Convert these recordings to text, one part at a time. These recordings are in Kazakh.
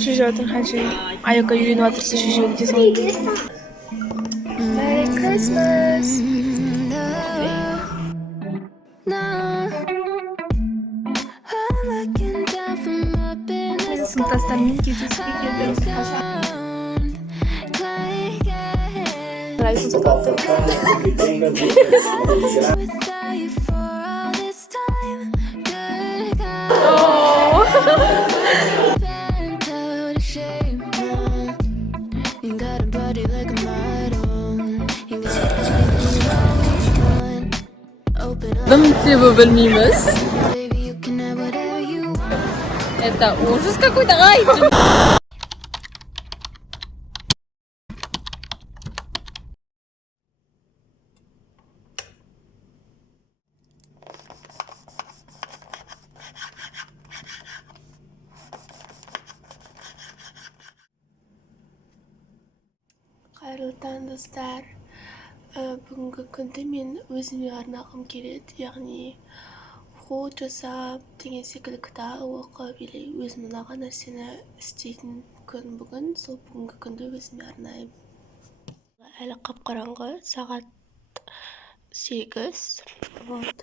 주셔도 하지. 아여가 유인 와드스 주셔도 돼서. Merry Christmas. Sınıftasından gecesi geliyorum. 라이선스 같은. Типа Бальмимас. Это ужас какой-то. Ай! Қайырлы таң достар. Бүгінгі күнді мен өзіме арнағым келеді, яғни оқу жасап деген секілді кітап оқып или өзіме ұнаған нәрсені істейтін күн бүгін. Сол бүгінгі күнді өзіме арнаймын. Әлі қап-қараңғы, сағат 8. Вот.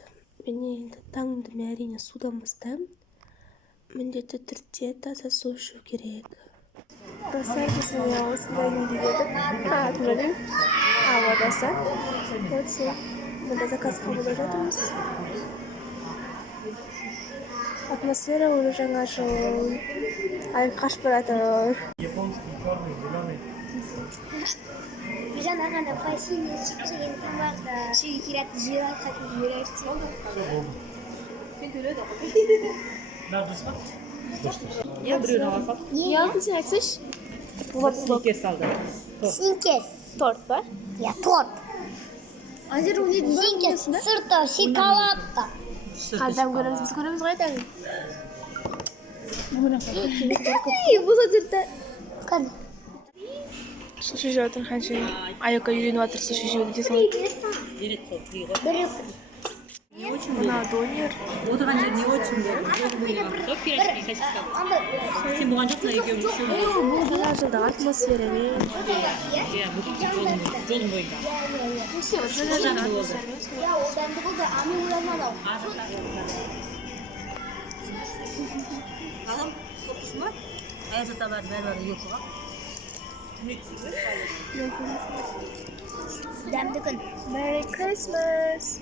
Мен енді таңымды әрине судан бастаймын. Міндетті түрде таза су ішу керек. Достар, біз міне осындай үйде едік. Түрлі. Вот достар. Вот су. Мұнда заказ қабылдап жатырмыз. Атмосфера уже жаңа жыл. Ай қашып баратыр. Бижан ағаны фасилия шықшыген тамақта шеге келеді жират қатын жіберерсі. Сен төледі ғой. Я біреуін аласам. Не алдың сен айтсайшы? Сникерс алды. Сникерс. Торт па? Я торт. Сникерс, сырта, шоколадта. Қаздан көреміз, біз көреміз ғой айтамын. Бұл сұртта. Қандай? Слушай, жатыр қанша. Аяққа үйреніп жатырсың, шешеуді де сол. Мына донер. Отырған жер не очень көп пирожки сосиска. Сен болған жоқсың екеуміз үшеуміз. Бұл жаңа жылда атмосферамен. Иә, жолдың бойында. Жаңа жылда атмосферамен. Я оданды болды, аны ойламадау. Қалым, қоқыс ма? Аяз ата бар, бәрі ек бұға. Дәмді күн. Merry Christmas.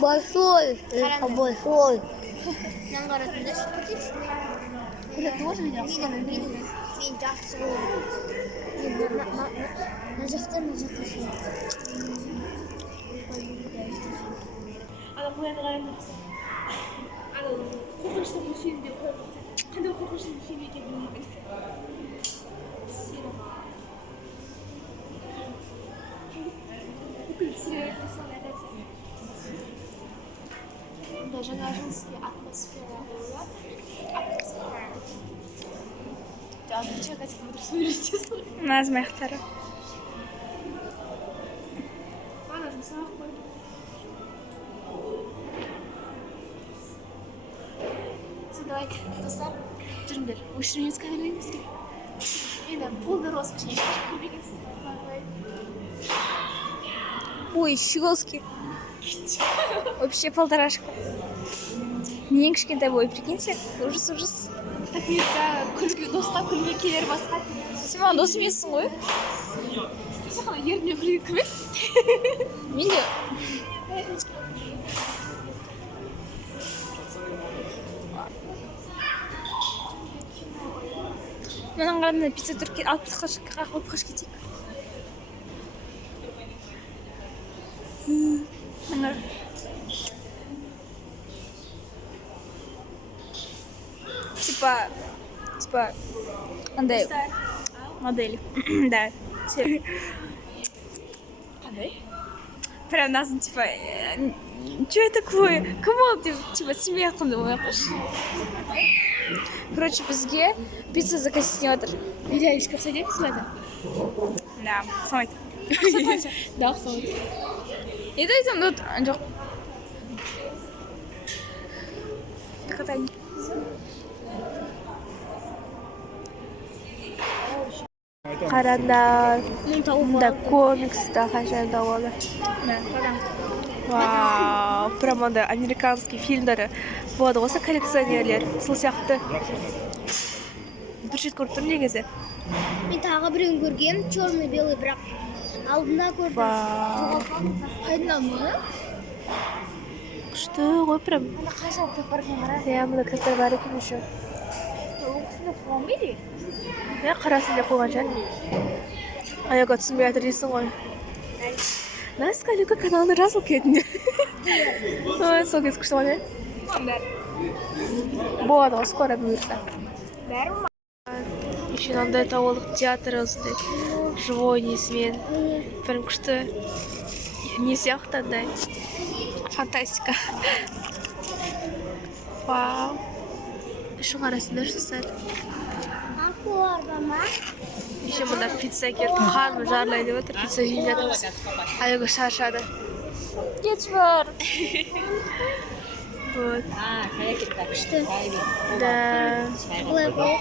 Большой. Большой. Нан қаратында шықпетеш? Мен жақсы болым. На жақта ше. Ана қояны қараймын. Ана қорқынышты бұл фильмде қойып. Қандай қорқынышты фильм екенін білмеймін. Бүкіл сериалды солай айтады. Мұнда жаңа жылсызге атмосфера болады. Атмосфера. Жаңа чакатик мұдыр сөйлетесің. Назым аяқтары. Ана жұмсақ қой. Давайте, достар, жүріңдер. Өшірмеңіз кәдерлеймізге. Енді полный рост үшін ешқашып көрмегенсіз. Ой, щегольский. Вообще полторашка. Нең кішкентай бой, прикиньте. Ужас. Так мен досқа күлге келер басқа. Сен маған дос емессің ғой? Саған еріне күлге кім еді? Мен де. Менің қарадымда пицца түрке алып қаш кетейік. Типа, андай модель. Да. Қандай? Прям назым, типа, что это такое? Кому, типа, смех қылды. Короче, бізге пицца заказить отыр. Или ешкім сөйлейміз бәді? Да, самайт. Да, ұқсамайды. Не айтсам, жоқ. Катань. Қараңдар. Мында комикста қаншайым тауалы. Вау, прям андай американский фильмдары болады осы коллекционерлер. Сол сияқты. Бір рет көріп тұрмын негізі. Мен тағы біреуін көргем, черный-белый, бірақ алдында көрдім. Қайдан алдың? Күшті ғой прям. Қаншалық барған қара? Иә, мұнда кітаптар бар екен еще. Оқысында қойған бейді? Иә, қарасын деп қойған жан. Аяға түсінбей жатыр дейсің ғой. Настя Люка каналына жазылып кетті. Ой, сол кез күшті ғой, болады ғой, скоро бұйырса. Еще мынандай тауылық театр осындай живой несімен. Прям күшті не сияқты андай. Фантастика. Вау. Еще арасында жасар. Акулар бар ма? Еще мында пицца келді. Қарным жарылай деп отыр. Пицца жейін жатырмыз. Аяғы шаршады. Кеш бар. Вот. Қая кетті? Күшті. Да. Былай қой.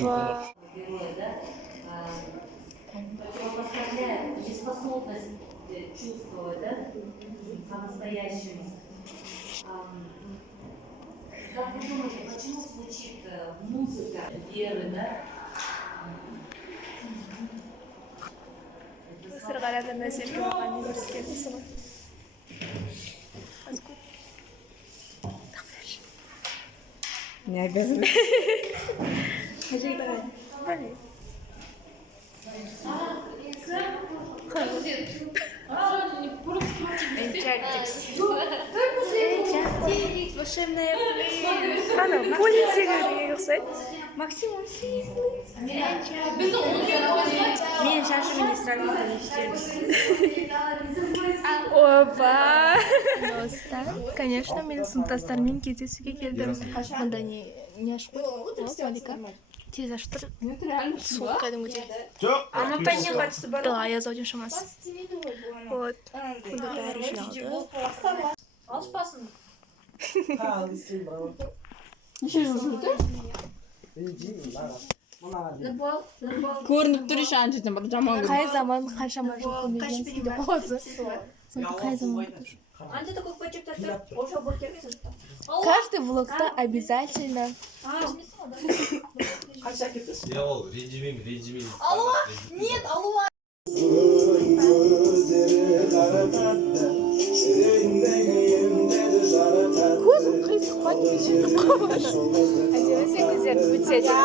Вау. Неспособность чувствовать, да, по-настоящему. Как вы думаете, почему звучит музыка веры, да? Сырғалады нәрсеге болған университет сыны. Не обязательно. Ана, полицияға неге ұқсайды? Максим, он сыйлый. Мен шашымын естіралмады ештеріміз. Опа! Достар, конечно, мен сыныптастарыммен кездесуге келдім. Мұнда не ашып қойды? Малика. Тез ашып тұр. Суық кәдімгідей. Ама пәнне қатысы бар. Да, я заудем шамасы. Вот. Мұнда бәрі жиналды. Алыспасын. көрініп тұр еш анжетен бір жаман Қай заман қаншама жыл көрмеген сізде қозы. Сонда қай заман тұр? Анте такой почек-то уже бургер. Каждый влогта обязательно. Ya ol, rencimin. Нет, алуа. Көзім қисық па неге? Әдемі секіздер өтеді.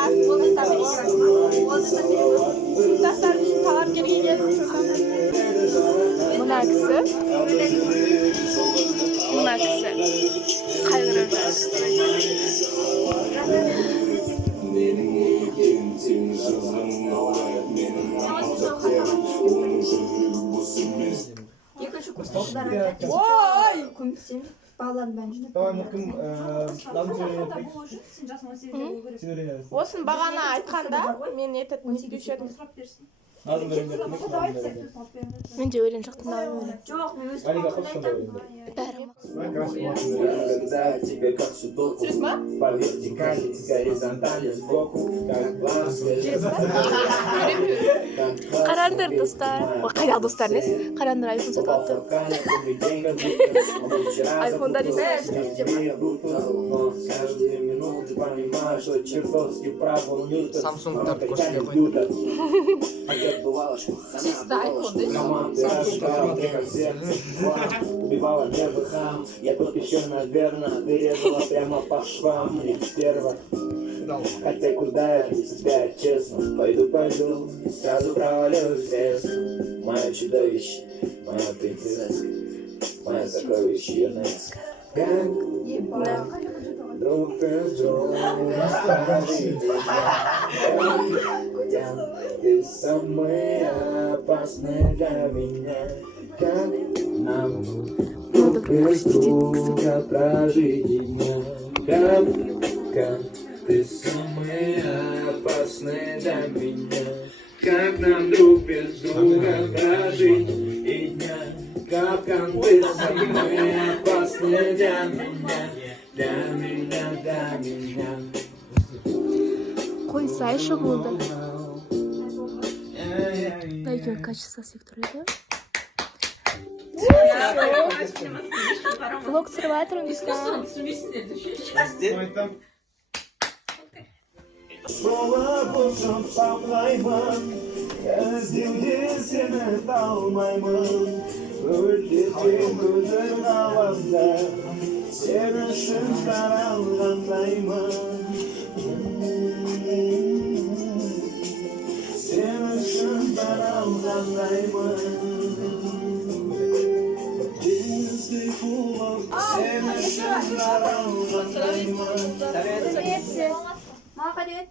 Сыныптастарым үшін талап келген. Мына кісі. Қайғырып Ой, көмсен. Балалар бәнжі. Осын бағана айтқанда мен етіп деуші едім. Мен де өлең жақтың алып Жоқ, мен өз Когда тебе как судоку по вертикали, горизонтали сбоку, как Қараңдар достар. Ой, қайдағы достар емес? Қараңдар айфон сатып алыпты. Айфондар каждую минуту понимаю, что чертовски прав он Ньютон. Samsung так кошки ходит. Чисто айфон, Команды ожидал, как сердце. Убивала нервы хам. Я тут еще, наверное, вырезала прямо по швам. Не первого. Хотя куда я без тебя, честно. Пойду, и сразу провалюсь в лес. Мое чудовище, моя принцесса, моя сокровище, как друг без друга. Ты самый опасный для меня. Как нам друг без друга прожить дня. Как ты самый опасный для меня. Как нам друг без друга прожить и дня. Капкан, ты самый опасный для меня. Для меня. Қойсайшы болды. Найдем качество сектора. Влог срыватором. Sola bulsam saplayman, özümde seni dalmayman. Öldürdüm gözün havamda, sen için daralgandayman. Sen için daralgandayman. Denizde kulak, sen için daralgandayman. Мама, привет.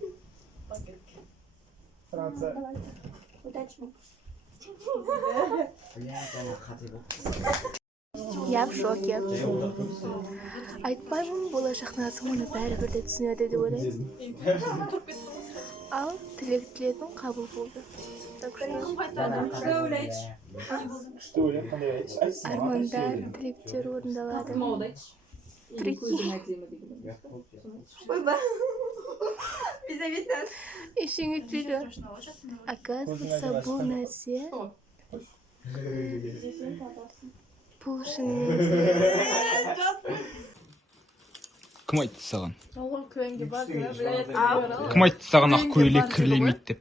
Я в шоке. Айтпаймын, болашақта соны бәрібір де түсінеді деп ойлаймын. Ал тілек тіледім, қабыл болды. Так что армандар, тілектер орындалады. Ишіңі күлі. Оказывается, бұл нәрсе бұл шынымен Кім айтты саған? Кім айтты саған ақ көйлек кірлемейді деп?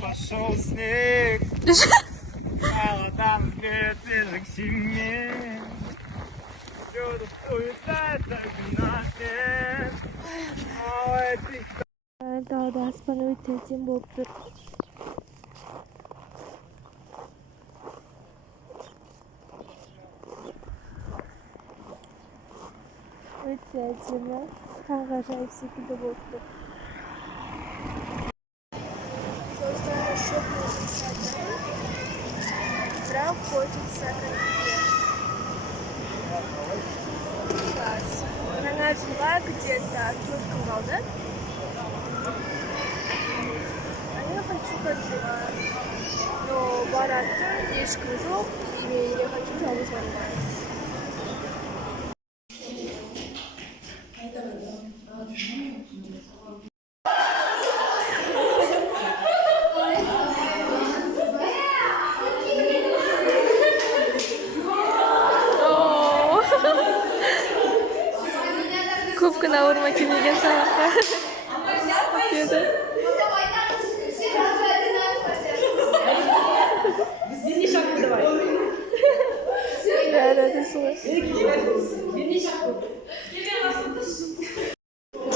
Пошел снег, мало там свежих семей. Все тут уезжает, только на свет. Dağda aspana öteceğim bu bir. Öteceğim. Acayip şekilde bozdu. Создано шопный сада. Прям хочется класс. Она жила где-то тут да? А я хочу как дела. Но баратта есть кружок, и я хочу жалость воровать. Көпкін ауырма келмеген сабаққа.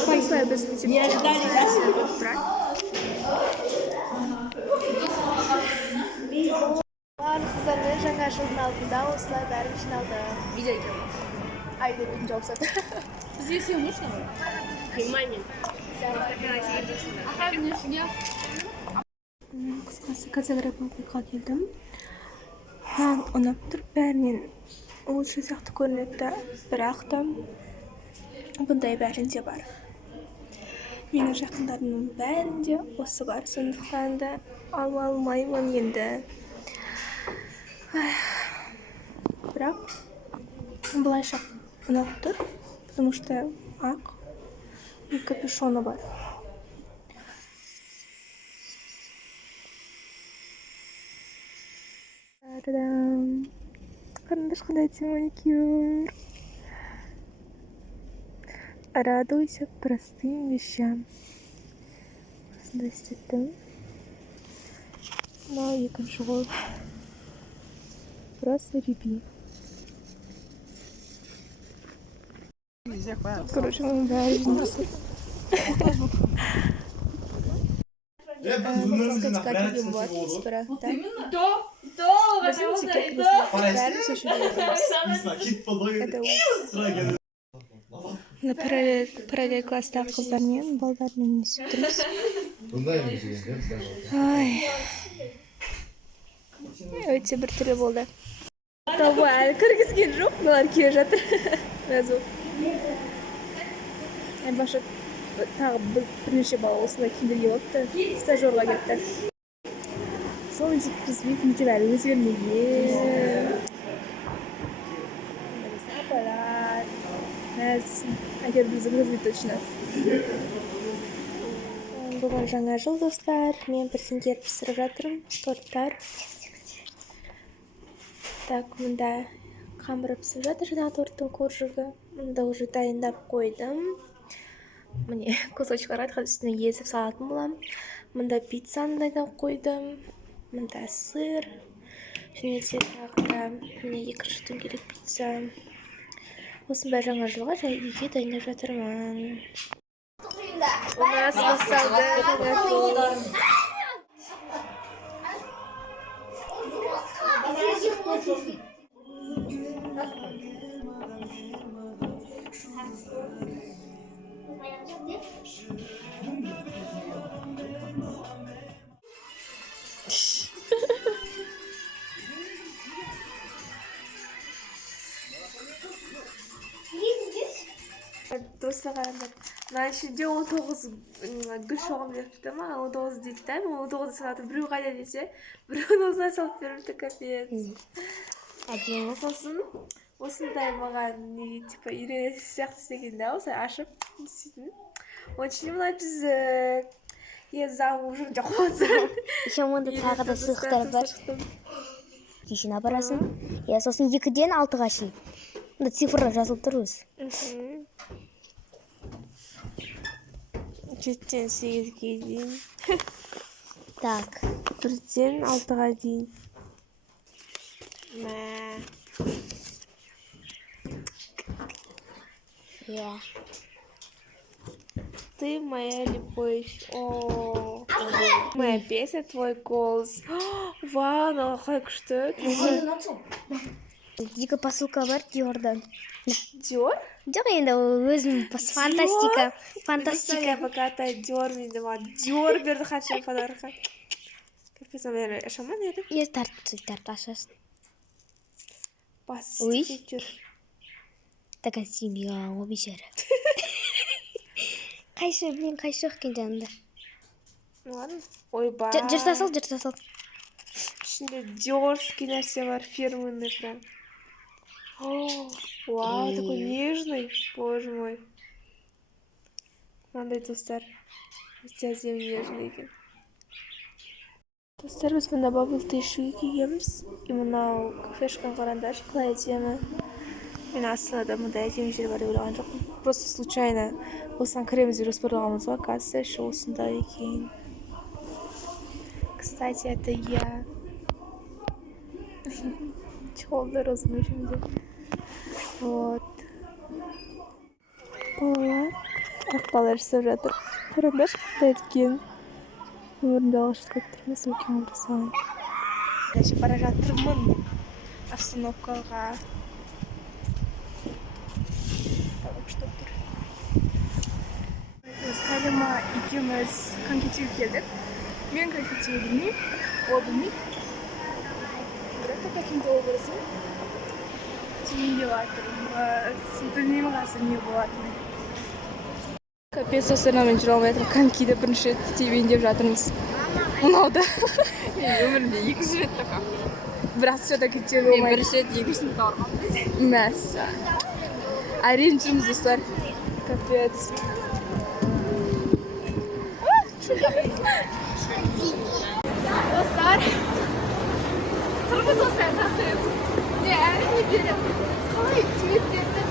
Пайсылар біз барлық қыздармен жаңа жылдың алдында осылай бәрін жиналды. Видео екен. Айда бетін жауқсады. Бізге сен нужно ма? Внимание. Қысқасы Казаграпалыққа келдім. Нан ұнап тұр, бәрінен лучше сияқты көрінеді, бірақ та бұндай бәрінде бар. Менің жақындарымның бәрінде осы бар, сондықтан да алмаймын енді. Бірақ былайша ұнап тұр, потому что ақ и капюшоны бар. Қарындаш қандай маникюр. Радуйся простым вещам. Осындай істеттім. Мынау екінші ғой. Просто реби. Короче, мы бәрі жинасы. Сказать, как любим вот, бірақ та. Біздің секретіміздің бәрін сөшілдейміз. Это параллель класстағы қыздармен, балдармен несіп тұрмыз. Өте бір түрлі болды. Табу әлі кіргізген жоқ, мыналар келе жатыр. Мәзу. Башы тағы бірнеше бала осында киіндірген болыпты. Стажерға кетті. Сол жеткізбей мектеп әлі өзгермеген. Апалар. Мәзсін. Әгер бізді қызмет точно. Бүгін жаңа жыл, достар. Мен бірдеңелер пісіріп жатырмын. Торттар. Так, мұнда қамыры пісіп жатыр, жаңа торттың коржығы. Мұнда уже дайындап қойдым. Міне, кусочкалар айтқан үстіне езіп салатын боламын. Мұнда пиццаны дайындап қойдым. Мұнда сыр. Және де тағы да міне 2 дөңгелек пицца. Осындай жаңа жылға жай үйге дайындап жатырмын. У нас басталды жаңа достар қараңдар. Мына ішінде 19 гүл шоғын беріпті ма? 19 дейді да, 19 санаты біреу қайда десе, біреуін осылай салып беріпті, капец. Әдемі. Сосын осындай маған типа үйренесі сияқты істеген да, осылай ашып істейтін. Очень мына жүзік. Замужем деп қойсам. Еще мұнда тағы да сыйлықтар бар. Кешін апарасың. Сосын 2-ден 6-ға шейін. Мұнда цифрлар жазылып тұр өзі. 7-ден 8-ге дейін. Так. 1-ден 6-ға дейін. Мә. Ты моя любовь. О, моя песня, твой голос. Вау, мынау қалай күшті. 2 посылка бар Диордан. Диор? Жоқ, енді өзім фантастика. Я пока Диор менде ма. Диор берді қанша подарка. Капец, мен ашаман еді. Тарт ашасын. Бас Ой. істеп жүр. Так семья, бейшара. Қайшы екен жанында. Ладно. Ойбай. Жырта сал. Ішінде диорский нәрсе бар, фирменный прям. О, вау, такой нежный, боже мой. Мынандай достар. Өте әдемі нежный екен. Достар, біз мына бабл ти ішуге келгенбіз. И мынау кафешканы қараңдаршы, қалай әдемі. Мен Астанада мындай әдемі жер бар деп ойлаған жоқпын. Просто случайно осыдан кіреміз деп жоспарлағанбыз ғой, оказывается, еще осындай екен. Кстати, это я. Чолды розовый şimdi. Вот. Балалар арқалар жасап жатыр. Қараңдаршы қандай екен. Өмірімде алғаш рет көріп тұрмын, үлкен жасаған. Бара жатырмын остановкаға. Калима екеуміз конфетиге келдік. Мен конфетиге білмеймін, ол білмейді. Бірақ та каким-то образом түйіндеп жатырмын. Білмеймін қазір не болатынын. Капец, достармен жүре алмай жатырмын. Конькиді бірінші рет түйіндеп жатырмыз. Мынау да. Өмірімде 2 рет така. Бірақ все-таки түйіп болмайды. Мен бірінші рет 2 сыныпта барғанмын. Мәссә. Әрең жүрміз, достар. Капец. Dostlar. Kırmızı dostlar tatlıyız. Ne? Ne diyelim? Hayır, tweetlerinde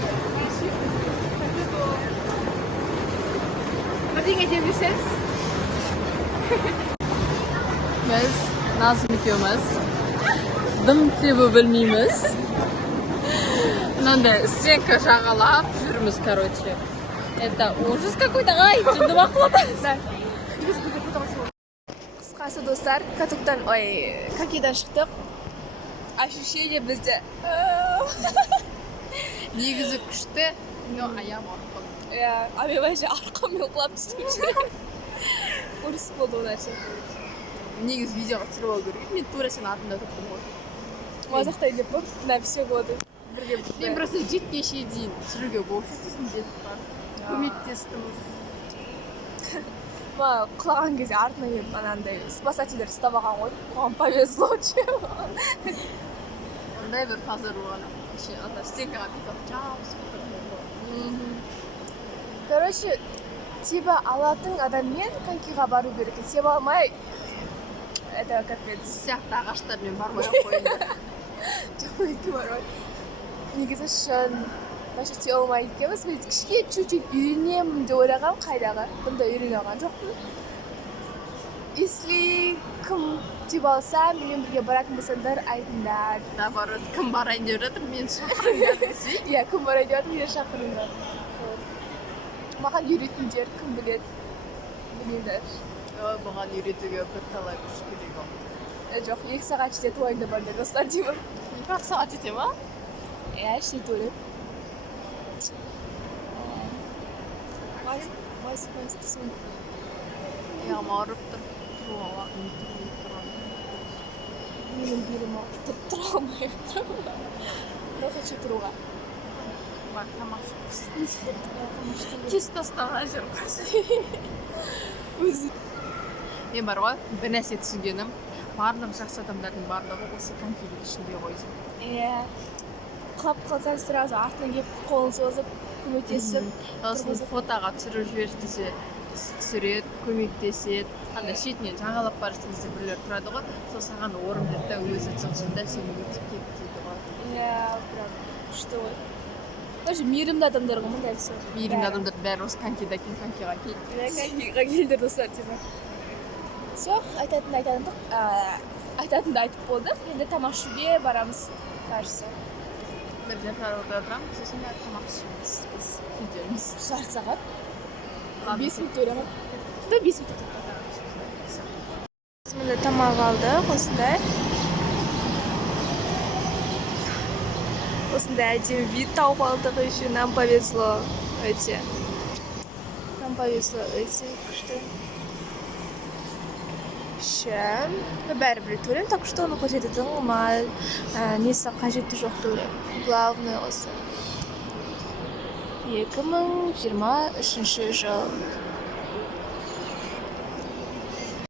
Hadi geçebilirsiniz. Biz Nazım ikimiz dım tebі білмейміз. Мынандай стенка жағалап жүрміз, короче. Это ужас какой-то. Ай, жүнді бақылады. Қысқасы, достар, какидан шықтық. Ощущение бізде. Негізі күшті, но аяғым арқылы. Мен вообще арқаммен құлап түстім. Ұрыс болды ол нәрсе. Негізі видеоға түсіріп алу керек. Мен тура сен артында тұрдым ғой. мазақтайын деп қой на все годы Мен просто жеткенше дейін жүруге болып сосын жетіп барып көмектестім. маған құлаған кезде артына келіп анандай спасательдер ұстап алған ғой оған повезло ше Ондай бір қазір болған. Ана стекаға бүйтіп жабысып короче тебе алатын адаммен конькиға бару керек тебе алмай это капец сияқты ағаштармен бармай ақ қойыңдар. жоқ өйтіп бар ғой негізі шын вообще тебе алмайды екенбіз біз кішкене чуть-чуть үйренемін деп ойлағанмын қайдағы бұнда үйрене алған жоқпын если кім тебе алса менімен бірге баратын болсаңдар айтыңдар Наоборот, кім барайын деп жатыр, мен шақырыңдар десей. иә кім барайын деп жатыр мені шақырыңдар маған үйретіңдер кім біледі біліңдер Ой, бұған үйретуге бірталай күш керек ол. жоқ 2 сағат жетеді ойында бар деп достар деймін 2 сағат жете ма? иә жетеді ойлаймын майсың Аяғым ауырып тұр. Тұруға уақытым тұрмын. менің белім ауырып тұра алмай отырмын но хочу тұруға Бар, тамақ ішіп. Кес тастаған жер. өзі Мен бар ғой, бір нәрсе түсінгенім, барлық жақсы адамдардың барлығы осы конькидің ішінде ғой. иә құлап қалсаң сразу артына келіп қолын созып көмектесіп Сосын фотоға түсіріп жіберші десе, түсіреді, көмектеседі. Анда шетінен жағалап бара жатқан кезде біреулер тұрады ғой, сол саған орын берді да өзі жылжиды да сені өтіп кетті дейді ғой. иә прям күшті ғой даже мейірімді адамдар ғой мындай все Мейірімді адамдар бәрі осы конькиға келді. конькиға келдер достар типа все айтатынды айтып болдық енді тамақ ішуге барамыз кажется Бір жерде отырамыз, сосын бәрі тамақ ішеміз, біз кетеміз. жарты сағат Ладно. 5 минут ойлама 5 минут мында тамақ алдық осындай әдемі вид тауып алдық еще нам повезло өте күшті бәрібір төлем так что оны көрсетудің несі қажеті жоқ деп ойлаймын главное осы 2023 жыл